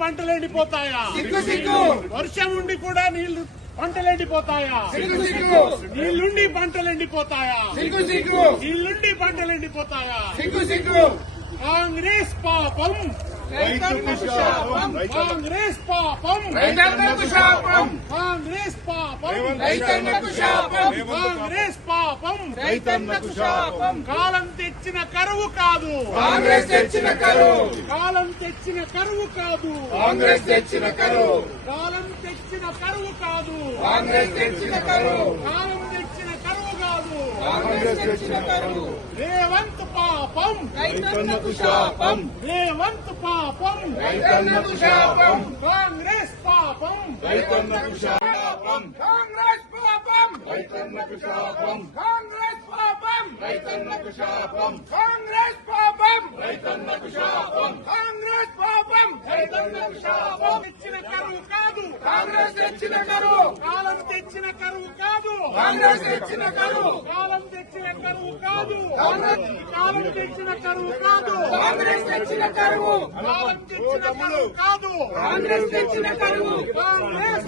పంటలు ఎండిపోతాయా? వర్షం ఉండి కూడా నీళ్ళు పంటలు ఎండిపోతాయా? నీళ్ళుండి పంటలు ఎండిపోతాయా? నీళ్ళుండి పంటలు ఎండిపోతాయా? కాంగ్రెస్ పాపం. కాంగ్రెస్ పాపం. కాంగ్రెస్ పాపం. రైతన్నకు శాపం. కాంగ్రెస్ పాపం. రైతన్నకు శాపం. కాలం తెచ్చిన కరువు కాదు. కాంగ్రెస్ తెచ్చిన కరువు. కాలం తెచ్చిన కరువు కాదు. కాంగ్రెస్ తెచ్చిన కరువు. కాలం తెచ్చిన కరువు కాదు. కాంగ్రెస్ తెచ్చిన కరువు. కాలం తెచ్చిన కరువు కాదు. కాంగ్రెస్ తెచ్చిన కరువు. రేవంత్ పాపం. రైతన్నకు శాపం. రేవంత్ పాపం. రైతన్నకు శాపం. కాంగ్రెస్ పాపం. రైతన్నకు శాపం. రైతన్నకు శాపం. కాంగ్రెస్ పాపం. రైతన్నకు శాపం. కాంగ్రెస్ పాపం. రైతన్నకు శాపం. కాంగ్రెస్ పాపం. రైతన్నకు శాపం. తెచ్చిన కరువు కాదు. కాంగ్రెస్ తెచ్చిన కరువు. కాలం తెచ్చిన కరువు కాదు. కాంగ్రెస్ తెచ్చిన కరువు. కాలం తెచ్చిన కరువు కాదు. కాలం తెచ్చిన కరువు కాదు. కాంగ్రెస్ తెచ్చిన కరువు. కాలం తెచ్చిన కరువు కాదు. కాంగ్రెస్ తెచ్చిన కరువు. కాంగ్రెస్